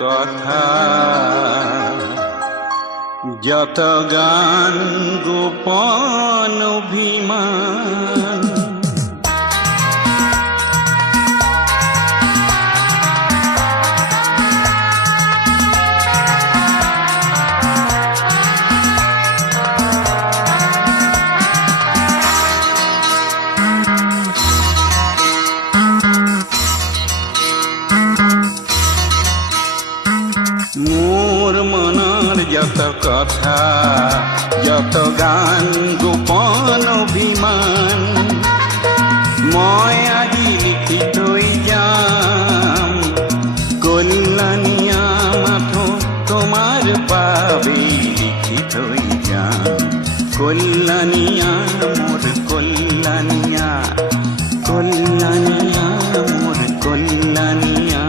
কথা, যত গান গোপন অভিমান। মোৰ মনৰ যত কথা, যত গান গোপন অভিমান, মই আজি লিখি থৈ যাম। কল্যাণীয়া মাথো তোমাৰ বাবে লিখি থৈ যাম। কল্যাণীয়া মোৰ কল্যাণীয়া, কল্যাণীয়া মোৰ কল্যাণীয়া।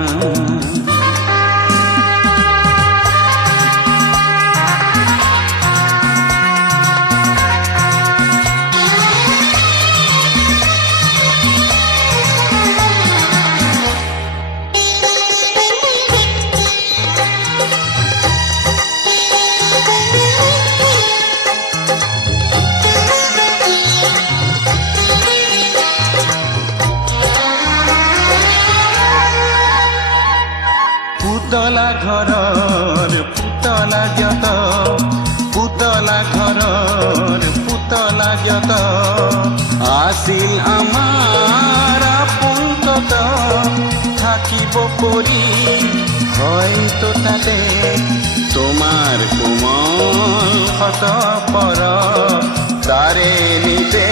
পুতলা ঘৰৰ পুতলা যত, পুতলা ঘৰৰ পুতলা যত, আছিল আমাৰ আপোন তত। থাকিব পৰি হয়তো তাতে তোমাৰ কোমল শত পৰ, তাৰে নিজে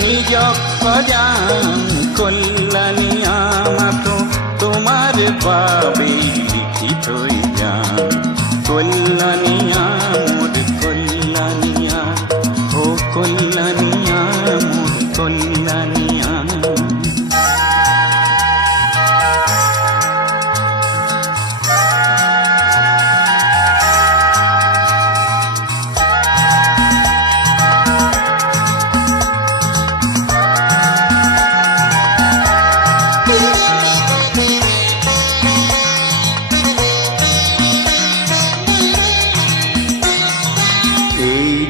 নিজক সজাম। কল্যাণীয়া মাথো তোমাৰ বাবে লিখি থৈ যাম। কল্যাণীয়া মোৰ কল্যাণীয়া, ও কল্যাণীয়া মোৰ কল্যাণীয়া।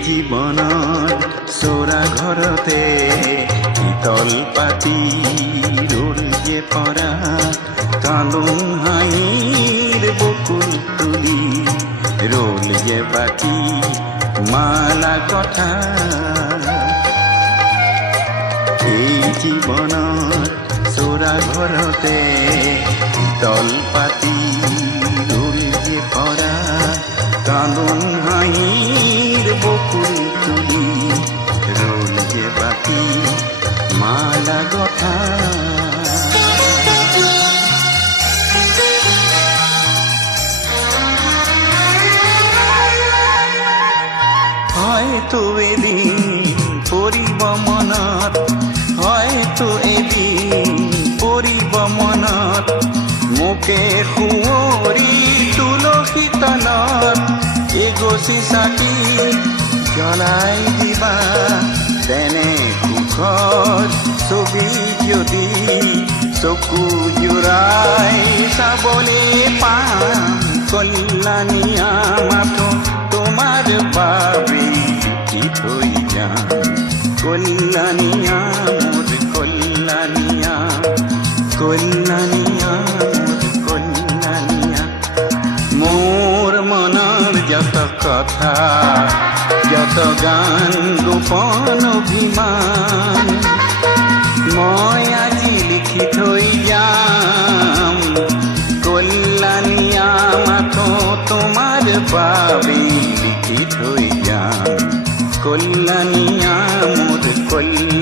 জীৱনৰ চোৰা ঘৰতে শীতল পাতি ৰ'ল যে পৰা, কান্দোন হাঁহিৰ বকুল তুলি ৰ'ল যে বাতি মালা কথা। এই জীৱনৰ চোৰা ঘৰতে শীতল পাতি ৰ'ল যে পৰা, কান্দোন হাঁহিৰ বকুল তুলি ৰ'ল যে বাতি মালা কথা। হয়তো এদিন পৰিব মনত, হয়তো এদিন পৰিব মনত, মোকে সুঁৱৰি তুলসী তলত এগছি চাকি জ্বলাই দিবা। তেনে সুখৰ ছবি যদি চকু জোৰাই চাবলৈ পাম। কল্যাণীয়া মাথো তোমাৰ বাবে লিখি থৈ যাম। কল্যাণীয়া মোৰ কল্যাণীয়া, কল্যাণীয়া মোৰ কল্যাণীয়া। মোৰ মনৰ যত কথা, যত গান গোপন অভিমান, মই আজি লিখি থৈ যাম। কল্যাণীয়া মাথো তোমাৰ বাবে লিখি থৈ যাম। কল্যাণীয়া মোৰ কল্যাণীয়া।